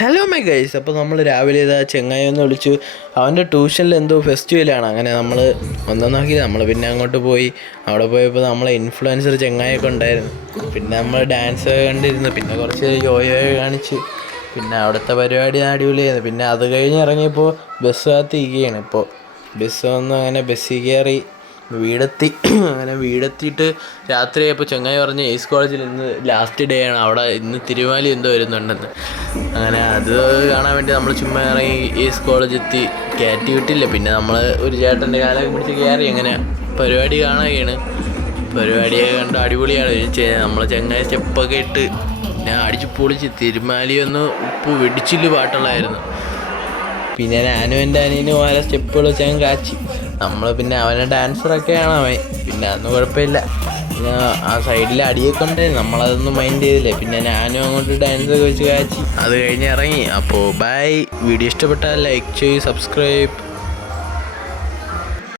Hello my guys. അപ്പോൾ നമ്മൾ രാവിലെ ഇതാ ചെങ്ങായി ഒന്ന് വിളിച്ചു. അവൻ്റെ ട്യൂഷനിൽ എന്തോ ഫെസ്റ്റിവലാണ്. അങ്ങനെ നമ്മൾ ഒന്നും നോക്കി നമ്മൾ പിന്നെ അങ്ങോട്ട് പോയി. അവിടെ പോയപ്പോൾ നമ്മളെ ഇൻഫ്ലുവൻസർ ചെങ്ങായൊക്കെ ഉണ്ടായിരുന്നു. പിന്നെ നമ്മൾ ഡാൻസ് കണ്ടിരുന്നു. പിന്നെ കുറച്ച് യോയോ കാണിച്ചു. പിന്നെ അവിടുത്തെ പരിപാടി അടിപൊളിയായിരുന്നു. പിന്നെ അത് കഴിഞ്ഞ് ഇറങ്ങിയപ്പോൾ ബസ് കാത്തിരിക്കുകയാണ്. ഇപ്പോൾ ബസ് വന്ന് അങ്ങനെ ബസ്സിൽ കയറി വീടെത്തി. അങ്ങനെ വീടെത്തിയിട്ട് രാത്രിയായപ്പോൾ ചെങ്ങായി പറഞ്ഞ് എയ്സ് കോളേജിൽ ഇന്ന് ലാസ്റ്റ് ഡേ ആണ്, അവിടെ ഇന്ന് തിരുവാലി എന്തോ വരുന്നുണ്ടെന്ന്. അങ്ങനെ അത് കാണാൻ വേണ്ടി നമ്മൾ ചുമ്മാ ഇറങ്ങി എയ്സ് കോളേജ് എത്തി. കയറ്റി വിട്ടില്ല. പിന്നെ നമ്മൾ ഒരു ചേട്ടൻ്റെ കാലൊക്കെ പിടിച്ച് കയറി. അങ്ങനെ പരിപാടി കാണുകയാണ്. പരിപാടിയൊക്കെ കണ്ട് അടിപൊളിയാണ്. നമ്മൾ ചെങ്ങായി സ്റ്റെപ്പൊക്കെ ഇട്ട് പിന്നെ അടിച്ച് പൊളിച്ച്. തിരുമാലി ഒന്ന് ഉപ്പ് വെടിച്ചില് പാട്ടുള്ളായിരുന്നു. പിന്നെ ഞാനും എൻ്റെ അനിയനും ഓരോ സ്റ്റെപ്പുകൾ വെച്ച് അങ്ങ് കാച്ചി. നമ്മൾ പിന്നെ അവനെ ഡാൻസറൊക്കെയാണ് അവൻ. പിന്നെ അതൊന്നും കുഴപ്പമില്ല. പിന്നെ ആ സൈഡിൽ അടിയൊക്കെ ഉണ്ടായിരുന്നു, നമ്മളതൊന്നും മൈൻഡ് ചെയ്തില്ലേ. പിന്നെ ഞാനും അങ്ങോട്ട് ഡാൻസൊക്കെ വെച്ച് കാച്ചി. അത് കഴിഞ്ഞ് ഇറങ്ങി. അപ്പോൾ ബൈ. വീഡിയോ ഇഷ്ടപ്പെട്ടാൽ ലൈക്ക് ചെയ്യ്, സബ്സ്ക്രൈബ്.